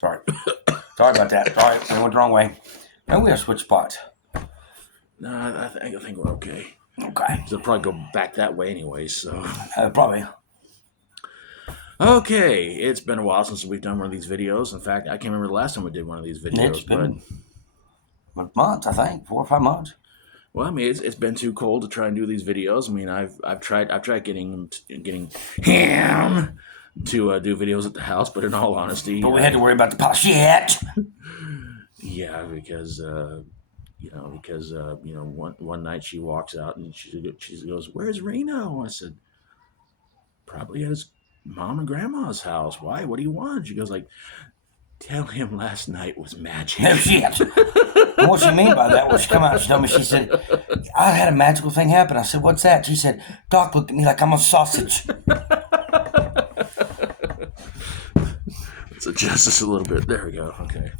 Sorry. Sorry about that. Sorry, I went the wrong way. Maybe we gotta switch spots. No, I think we're okay. Okay. So probably go back that way anyway. So Probably. okay, it's been a while since we've done one of these videos. In fact, I can't remember the last time we did one of these videos. It's been months, I think, 4 or 5 months. Well, I mean, it's been too cold to try and do these videos. I mean, I've tried getting him to do videos at the house, but in all honesty, But we had to worry about the pot shit. Yeah, because one night she walks out and she goes, "Where's Reno?" I said, "Probably at his mom and grandma's house. Why? What do you want?" She goes like, "Tell him last night was magic." No shit. And what she mean by that was she come out, she told me, she said, "I had a magical thing happen." I said, "What's that?" She said, "Doc looked at me like I'm a sausage." Let's adjust this a little bit. There we go. Okay.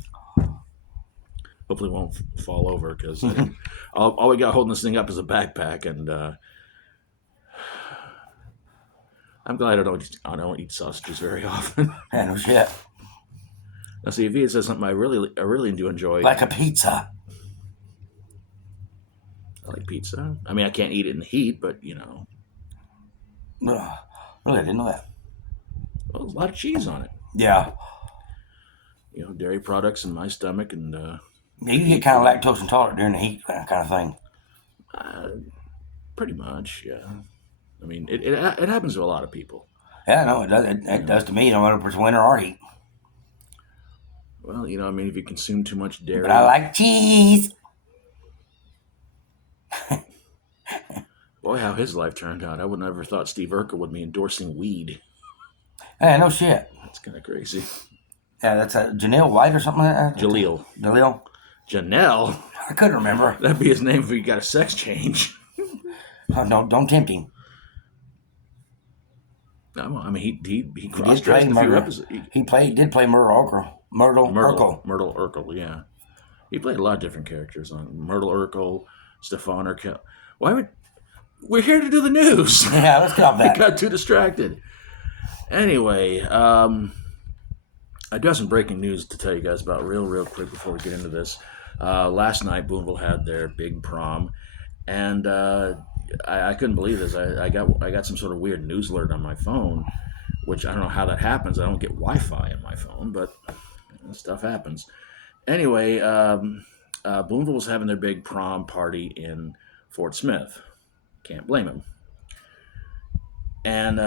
Hopefully it won't fall over because all we got holding this thing up is a backpack, and I'm glad I don't eat sausages very often. Yeah, no shit. Now, see, if he says something I really do enjoy. Like a pizza. I like pizza. I mean, I can't eat it in the heat, but Really, I didn't know that. Well, there's a lot of cheese on it. Yeah. Dairy products in my stomach, and You get kind of lactose intolerant during the heat, kind of thing. Pretty much, yeah. I mean, it happens to a lot of people. Yeah, no, it does. It does to me, no matter if it's winter or heat. Well, I mean, if you consume too much dairy. But I like cheese. Boy, how his life turned out. I would never thought Steve Urkel would be endorsing weed. Yeah, no shit. That's kind of crazy. Yeah, that's a Janelle White or something like that. Jaleel. Janelle? I couldn't remember. That'd be his name if he got a sex change. Oh, no, don't tempt him. No, I mean, he cross-dressed in a few episodes. He did play Myrtle Urkel. Myrtle Urkel, yeah. He played a lot of different characters on Myrtle Urkel, Stefan Urkel. We're here to do the news. Yeah, let's get off that. I got too distracted. Anyway, I do have some breaking news to tell you guys about real quick before we get into this. Last night, Boonville had their big prom, and I couldn't believe this. I got some sort of weird news alert on my phone, which I don't know how that happens. I don't get Wi-Fi on my phone, but stuff happens. Anyway, Boonville was having their big prom party in Fort Smith. Can't blame him. And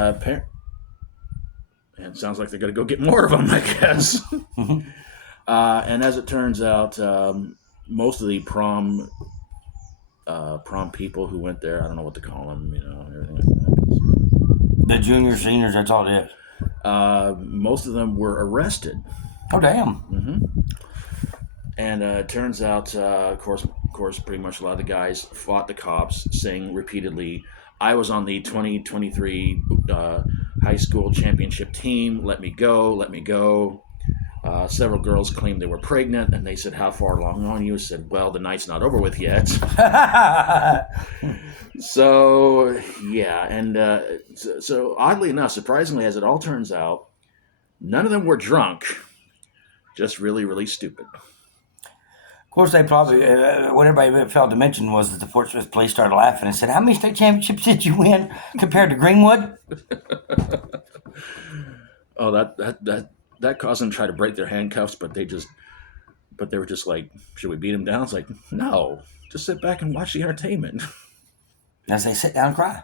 it sounds like they're going to go get more of them, I guess. And as it turns out, most of the prom people who went there, I don't know what to call them, everything like that. The juniors, seniors, that's all it is. Most of them were arrested. Oh, damn. Mm-hmm. And it turns out, of course, pretty much a lot of the guys fought the cops, saying repeatedly, "I was on the 2023 high school championship team. Let me go, let me go." Several girls claimed they were pregnant, and they said, "How far along are you?" I said, "Well, the night's not over with yet." So, yeah, and so oddly enough, surprisingly, as it all turns out, none of them were drunk, just really stupid. Of course, they probably, what everybody failed to mention was that the Fort Smith police started laughing and said, "How many state championships did you win compared to Greenwood?" Oh, that caused them to try to break their handcuffs, but they were just like, "Should we beat them down?" It's like, no, just sit back and watch the entertainment. As they sit down and cry.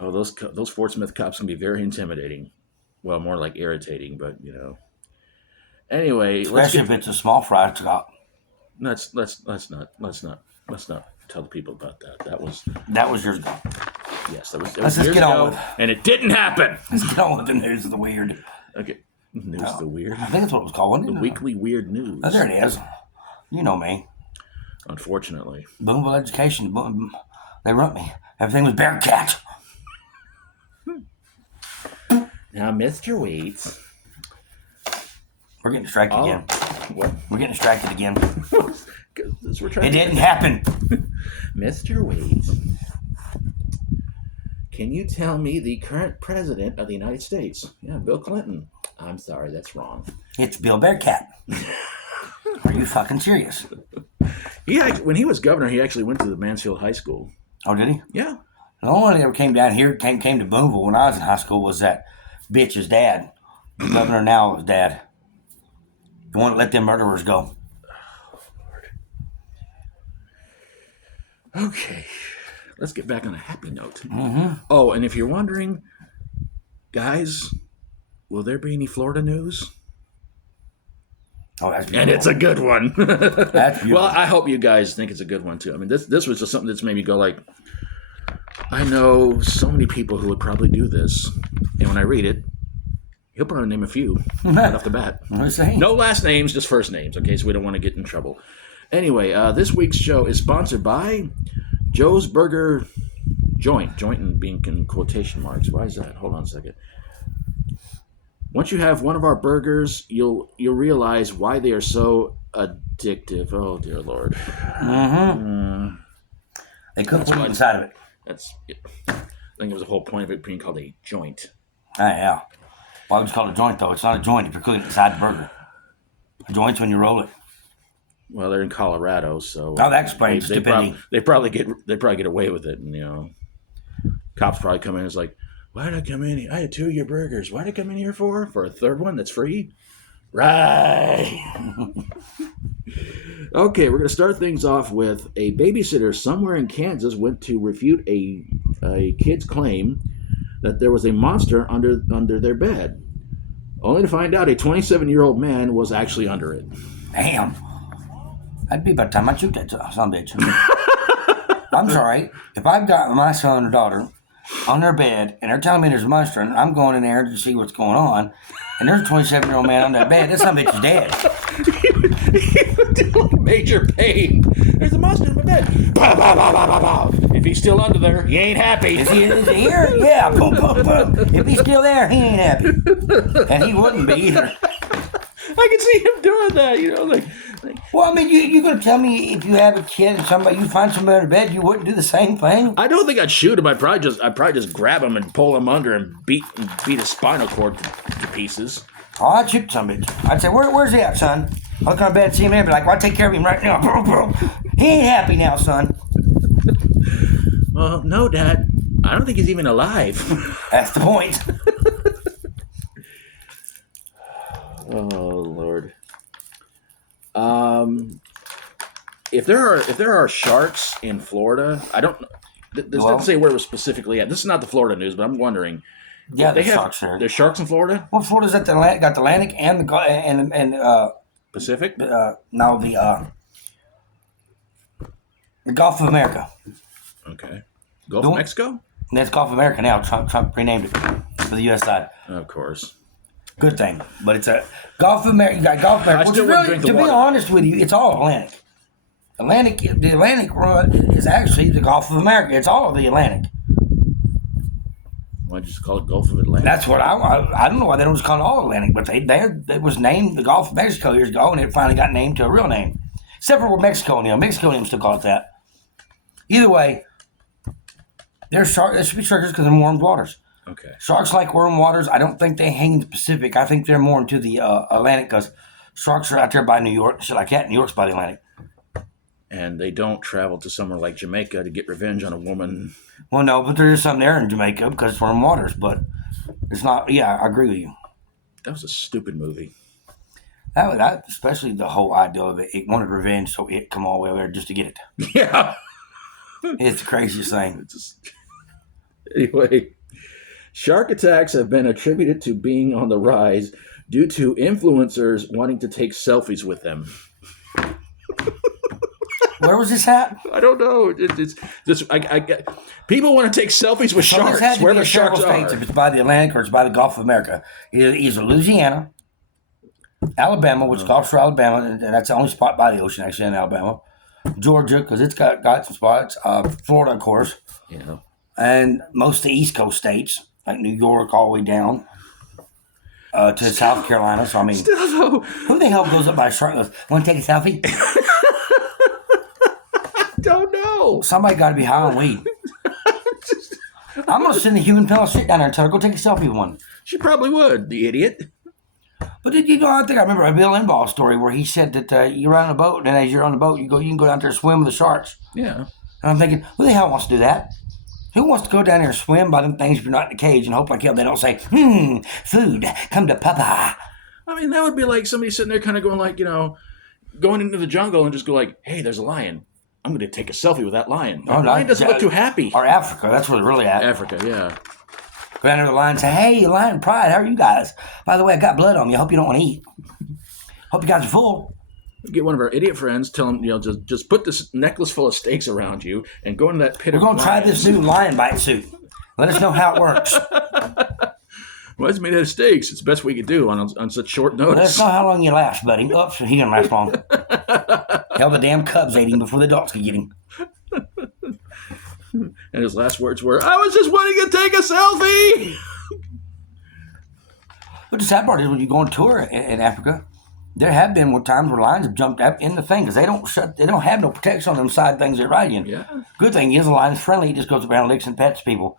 Oh, those Fort Smith cops can be very intimidating. Well, more like irritating, but Anyway, especially if it's a small fry cop. Let's not tell the people about that. That was years ago. Yes, that was Let's years just get ago, on with it. And it didn't happen. Let's get on with the news of the weird. Okay, news of the weird. I think that's what it was called, wasn't it? The weekly weird news. Oh, there it is. You know me. Unfortunately. Boonville Education. They wrote me. Everything was Bearcat. Now, Mr. Weeds. We're getting distracted again. What? We're getting distracted again. It didn't happen. Mr. Weeds Can you tell me the current president of the United States? Yeah, Bill Clinton. I'm sorry, that's wrong. It's Bill Bearcat. Are you fucking serious? When he was governor, he actually went to the Mansfield High School. Oh, did he? Yeah. The only one that ever came down here, came to Boonville when I was in high school was that bitch's dad. The governor now's dad. The one that let them murderers go. Okay. Let's get back on a happy note. Mm-hmm. Oh, and if you're wondering, guys, will there be any Florida news? Oh, that's beautiful. And it's a good one. That's beautiful. Well, I hope you guys think it's a good one too. I mean, this was just something that's made me go like, I know so many people who would probably do this, and when I read it, he'll probably name a few right off the bat. What are you saying? No last names, just first names. Okay, so we don't want to get in trouble. Anyway, this week's show is sponsored by Joe's Burger Joint. Joint being in quotation marks. Why is that? Hold on a second. Once you have one of our burgers, you'll realize why they are so addictive. Oh dear Lord. Mm-hmm. They cook food inside of it. That's. I think it was the whole point of it being called a joint. Oh, yeah. Why would you call it a joint, though? It's not a joint if you're cooking it inside the burger. A joint's when you roll it. Well, they're in Colorado, so. Oh, that explains stupidity. They probably get away with it, and cops probably come in and it's like, why did I come in here? I had 2 of your burgers. Why did I come in here for? For a third one that's free? Right. Okay, we're going to start things off with a babysitter somewhere in Kansas went to refute a kid's claim that there was a monster under their bed, only to find out a 27-year-old man was actually under it. Damn. That'd be about time I shoot that son of a bitch. I'm sorry. If I've got my son or daughter on their bed and they're telling me there's a monster and I'm going in there to see what's going on and there's a 27-year-old man on that bed, that son of a bitch is dead. He would major pain. There's a monster in my bed. Bah, bah, bah, bah, bah, bah. If he's still under there, he ain't happy. Is he here? Yeah. Boom, boom, boom. If he's still there, he ain't happy. And he wouldn't be either. I can see him doing that, like well, I mean, you're going to tell me if you have a kid and you find somebody in bed, you wouldn't do the same thing? I don't think I'd shoot him. I'd probably just grab him and pull him under and beat his spinal cord to pieces. Oh, I'd shoot some bitch. I'd say, where's he at, son? I'll look on bed and see him there and be like, well, I'll take care of him right now. He ain't happy now, son. Well, no, Dad. I don't think he's even alive. That's the point. Oh, Lord. If there are sharks in Florida, I don't. This doesn't say where it was specifically at. This is not the Florida news, but I'm wondering. Yeah, there's sharks there. There's sharks in Florida. Well, Florida's got the Atlantic and the Pacific. No, the Gulf of America. Okay. Gulf of Mexico. That's Gulf of America now. Trump renamed it for the U.S. side. Of course. Good thing, but it's a Gulf of America. You got Gulf of America. I still wouldn't drink the water. To be honest with you, it's all Atlantic. The Atlantic run is actually the Gulf of America. It's all of the Atlantic. Why'd you just call it Gulf of Atlantic? That's what I don't know why they don't just call it all Atlantic, but it was named the Gulf of Mexico years ago, and it finally got named to a real name. Except for Mexiconium. Mexiconium still call it that. Either way, there should be sharks because they're warm waters. Okay. Sharks like warm waters. I don't think they hang in the Pacific. I think they're more into the Atlantic because sharks are out there by New York, shit like that. New York's by the Atlantic. And they don't travel to somewhere like Jamaica to get revenge on a woman. Well, no, but there is some there in Jamaica because it's warm waters. But it's not. Yeah, I agree with you. That was a stupid movie. That especially the whole idea of it wanted revenge, so it come all the way over there just to get it. Yeah. It's the craziest thing. Anyway, shark attacks have been attributed to being on the rise due to influencers wanting to take selfies with them. Where was this at? I don't know. It's people want to take selfies with sharks. Where the sharks are. If it's by the Atlantic or it's by the Gulf of America, either Louisiana, Alabama, which Gulf's for Alabama, and that's the only spot by the ocean actually in Alabama. Georgia, because it's got some spots. Florida, of course. Yeah. And most of the East Coast states, like New York, all the way down to South Carolina. So, I mean, who the hell goes up by a shark and goes, want to take a selfie? I don't know. Somebody got to be high on weed. I'm going to send the human pile of shit down there and tell her, go take a selfie with one. She probably would, the idiot. But did you know, I think I remember a Bill Inball story where he said that you run on a boat, and as you're on the boat, you can go down there and swim with the sharks. Yeah. And I'm thinking, who the hell wants to do that? Who wants to go down there and swim by them things if you're not in the cage and hope like hell they don't say, food, come to Papa. I mean, that would be like somebody sitting there kind of going like, going into the jungle and just go like, hey, there's a lion. I'm going to take a selfie with that lion. The lion doesn't look too happy. Or Africa, that's where they're really at. Africa, yeah. Go down there to the lion and say, hey, Lion Pride, how are you guys? By the way, I got blood on me. I hope you don't want to eat. Hope you guys are full. Get one of our idiot friends, tell him, just put this necklace full of steaks around you and go into that pit of We're going to try this new lion bite suit. Let us know how it works. Well, it's made out of steaks. It's the best we could do on such short Let us notice. know how long you last, buddy. Oops, he didn't last long. Hell, the damn cubs ate him before the adults could get him. And his last words were, I was just wanting to take a selfie. But the sad part is when you go on tour in Africa, there have been times where lions have jumped up in the thing because they don't have no protection on them side things they're riding in. Yeah. Good thing is the lion's friendly. He just goes around and licks and pets people.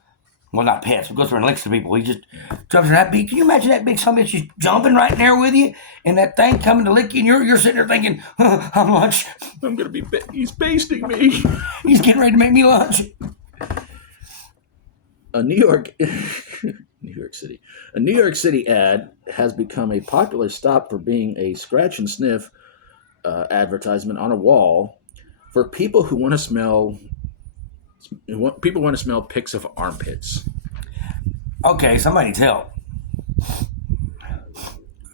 Well, not pets, but goes around and licks the people. He just jumps in that big. Can you imagine that big son of a bitch just jumping right in there with you and that thing coming to lick you and you're sitting there thinking, I'm lunch. I'm going to be, he's basting me. He's getting ready to make me lunch. A New York City ad has become a popular stop for being a scratch and sniff advertisement on a wall for people who want to smell. People want to smell pics of armpits. Okay, somebody needs help.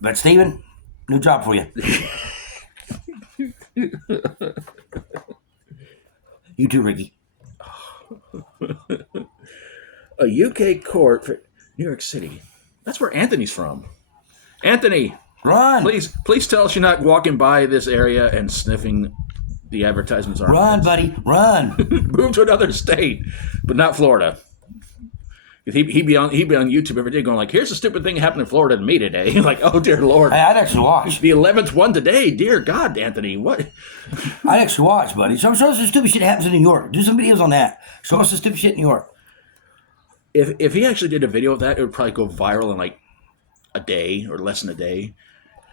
But Steven, new job for you. You too, Ricky. A UK court for New York City. That's where Anthony's from. Anthony, Run! please tell us you're not walking by this area and sniffing the advertisements. Run, buddy, run! Move to another state, but not Florida. He'd be on YouTube every day going like, here's the stupid thing that happened in Florida to me today. Like, oh dear Lord. Hey, I'd actually watch. The 11th one today. Dear God, Anthony, what? I'd actually watch, buddy. Show us the stupid shit that happens in New York. Do some videos on that. Show us the stupid shit in New York. If he actually did a video of that, it would probably go viral in like a day or less than a day.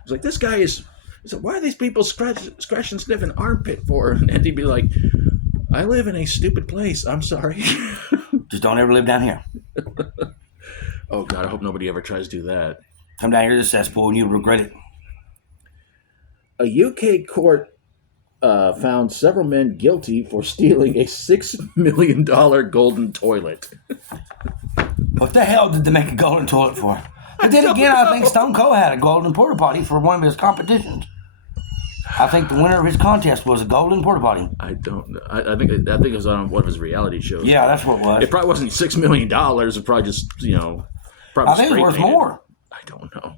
It's like, this guy is... So why are these people scratch and sniff an armpit for? And he'd be like, I live in a stupid place. I'm sorry. Just don't ever live down here. Oh, God, I hope nobody ever tries to do that. Come down here to the cesspool and you'll regret it. A UK court found several men guilty for stealing a $6 million golden toilet. What the hell did they make a golden toilet for? But then again, I think Stone Cold had a golden porta potty for one of his competitions. I think the winner of his contest was a golden porta potty. I don't know. I think it was on one of his reality shows. Yeah, that's what it was. It probably wasn't $6 million. It probably just, probably I think it was worth spray-painted. more. I don't know.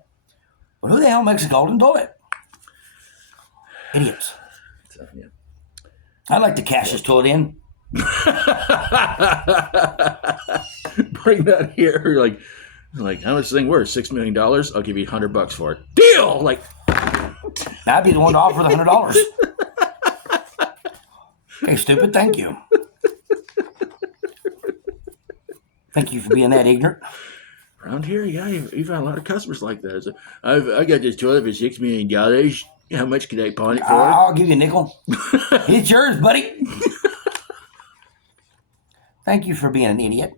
But who the hell makes a golden toilet? Idiots. So, yeah. I'd like to cash this toilet in. Bring that here. Like, how much is this thing worth? $6 million? I'll give you $100 for it. Deal! Like, I'd be the one to offer the $100. Hey, stupid, thank you. Thank you for being that ignorant. around here, yeah, you've had a lot of customers like that. So, I got this toilet for $6 million. How much can I pawn it for? I'll give you a nickel. It's yours, buddy. Thank you for being an idiot.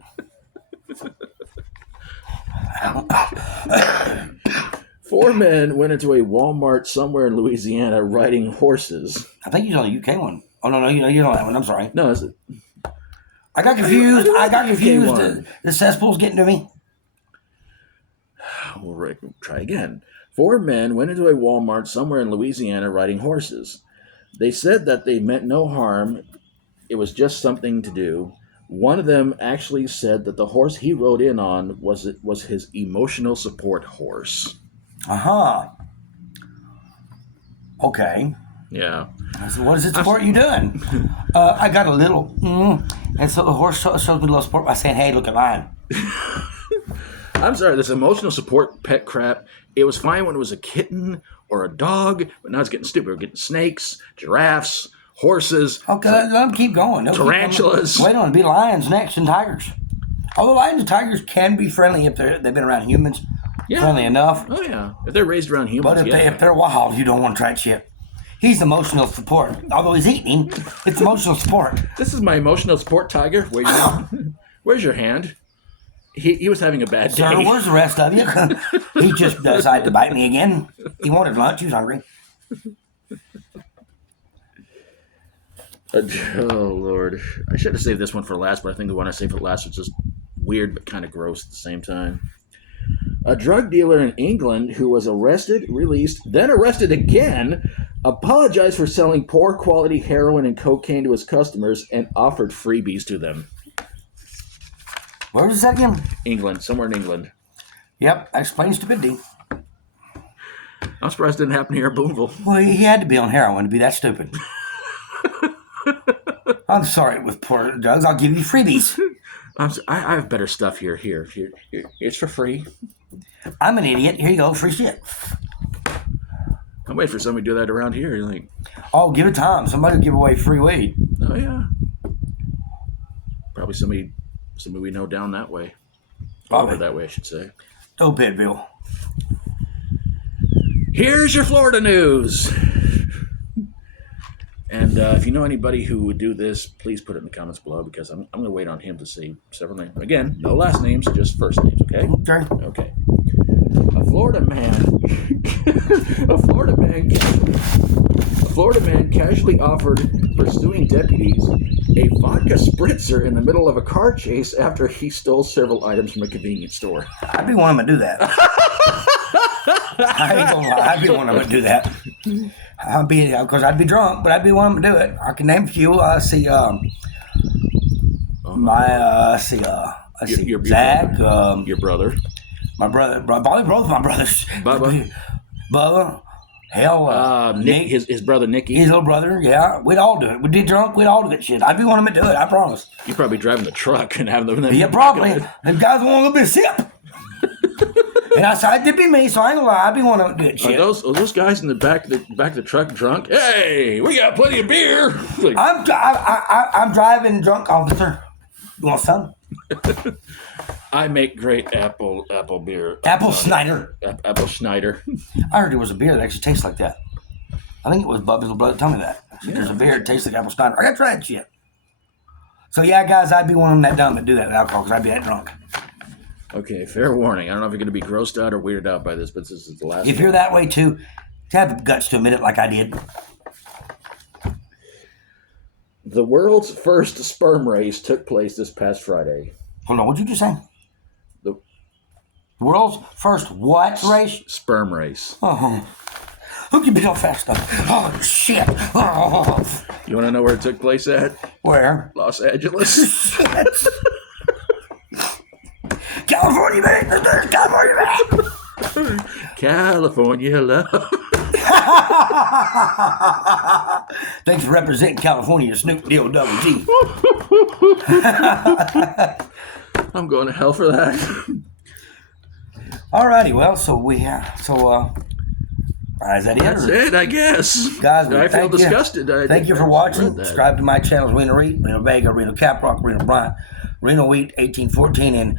Four men went into a Walmart somewhere in Louisiana riding horses. I think you're on the UK one. Oh, no, you're on that one. I'm sorry. No, I got confused. I got confused. one. The cesspool's getting to me. We'll try again. Four men went into a Walmart somewhere in Louisiana riding horses. They said that they meant no harm. It was just something to do. One of them actually said that the horse he rode in on was his emotional support horse. Uh-huh. Okay. Yeah. So what does it support you doing? I got a little. And so the horse shows me a little support by saying, hey, look at mine. I'm sorry, this emotional support pet crap, it was fine when it was a kitten or a dog, but now it's getting stupid. We're getting snakes, giraffes, horses. Okay, let them keep going. They'll Tarantulas. Wait on it. Be lions next and tigers. Although lions and tigers can be friendly if they've been around humans, Yeah. friendly enough. Oh yeah, if they're raised around humans. But if they're wild, you don't want to try shit. He's emotional support. Although he's eating, it's emotional support. This is my emotional support tiger. Where's your hand? He was having a bad day. Sir, where's the rest of you? He just decided to bite me again. He wanted lunch. He was hungry. Oh, Lord. I should have saved this one for last, but I think the one I saved for last was just weird but kind of gross at the same time. A drug dealer in England who was arrested, released, then arrested again, apologized for selling poor quality heroin and cocaine to his customers and offered freebies to them. Where was that again? England, somewhere in England. Yep, explains stupidity. I'm surprised it didn't happen here at Boonville. Well, he had to be on heroin to be that stupid. I'm sorry, with poor drugs, I'll give you freebies. I have better stuff here. Here. It's for free. I'm an idiot. Here you go, free shit. I'm waiting for somebody to do that around here. You're like, Oh, give it time. Somebody will give away free weed. oh yeah. Probably somebody we know down that way. Probably. Over that way, I should say. Oh, Pitville. Here's your Florida news. And if you know anybody who would do this, please put it in the comments below because I'm going to wait on him to say several names. Again, no last names, just first names, okay? Okay. Okay. A Florida man casually offered pursuing deputies a vodka spritzer in the middle of a car chase after he stole several items from a convenience store. I'd be one of them to do that. I ain't gonna lie. I'd be one of them to do that. Because I'd be drunk, but I'd be one of them to do it. I can name a few. I see, Your Zach. your brother. My brother. Probably both my brothers. Bubba. Bubba. Hell, Nick, his brother Nicky. his little brother. Yeah, we'd all do it. We'd be drunk. We'd all do that shit. I'd be one of them to do it. I promise. You're probably driving the truck and having them. Yeah, probably. Them guys want a little bit of sip. And I said, it'd be me, so I ain't gonna lie. I'd be one of them to do that Are shit. those guys in the back of the truck drunk? Hey, we got plenty of beer. Like, I'm driving drunk, officer. You want some? I make great apple beer. Apple Snyder. Apple Schneider. I heard there was a beer that actually tastes like that. I think it was Bubba's little brother told me that. There's a beer that tastes like Apple Snyder. I gotta try that shit. So yeah, guys, I'd be one of them that dumb to do that with alcohol because I'd be that drunk. Okay, fair warning. I don't know if you're going to be grossed out or weirded out by this, but this is the last If you're that way too, have the guts to admit it like I did. The world's first sperm race took place this past Friday. Hold on, what'd you just say? The World's first what race? sperm race. Oh, who can be so fast enough? Oh, shit. Oh, You want to know where it took place at? where? Los Angeles. Shit. California, man. There's California, man. California love. Thanks for representing California, Snoop D-O-double-G. I'm going to hell for that. Alrighty, well, is that it? That's it, I guess. Guys, I feel thank you. disgusted. Thank you for watching. Subscribe to my channels, Reno Reed, Reno Vega, Reno Caprock, Reno Bryant, Reno Wheat 1814, and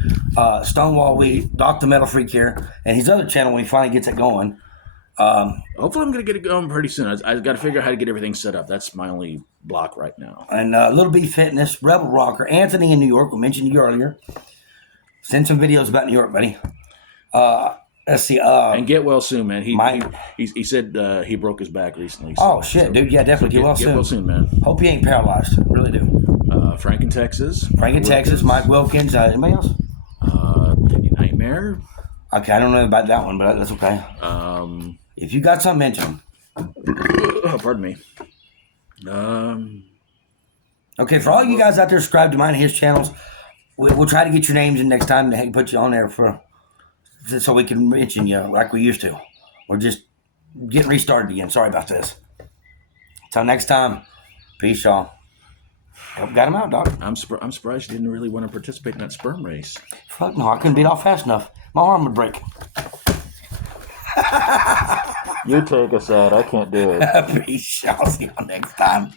Stonewall Wheat, Dr. Metal Freak here, and his other channel when he finally gets it going. Hopefully I'm going to get it going pretty soon. I've got to figure out how to get everything set up. That's my only block right now. And Little B Fitness, Rebel Rocker, Anthony in New York, we mentioned you earlier. Send some videos about New York, buddy. Let's see. And get well soon, man. He said he broke his back recently. Oh, shit, dude. Yeah, definitely. Get well soon. Get well soon, man. Hope you ain't paralyzed. Really do. Frank in Texas. Frank in Texas, Mike Wilkins. Anybody else? Penny Nightmare. Okay, I don't know about that one, but that's okay. If you got something, mention them. Pardon me. Okay, for all you guys out there, subscribe to mine and his channels. We'll try to get your names in next time and put you on there so we can mention you like we used to. We're just getting restarted again. Sorry about this. Till next time, peace, y'all. Hope got him out, dog. I'm surprised you didn't really want to participate in that sperm race. Fuck no, I couldn't beat off fast enough. My arm would break. You take us out. I can't do it. Peace. I'll see y'all next time.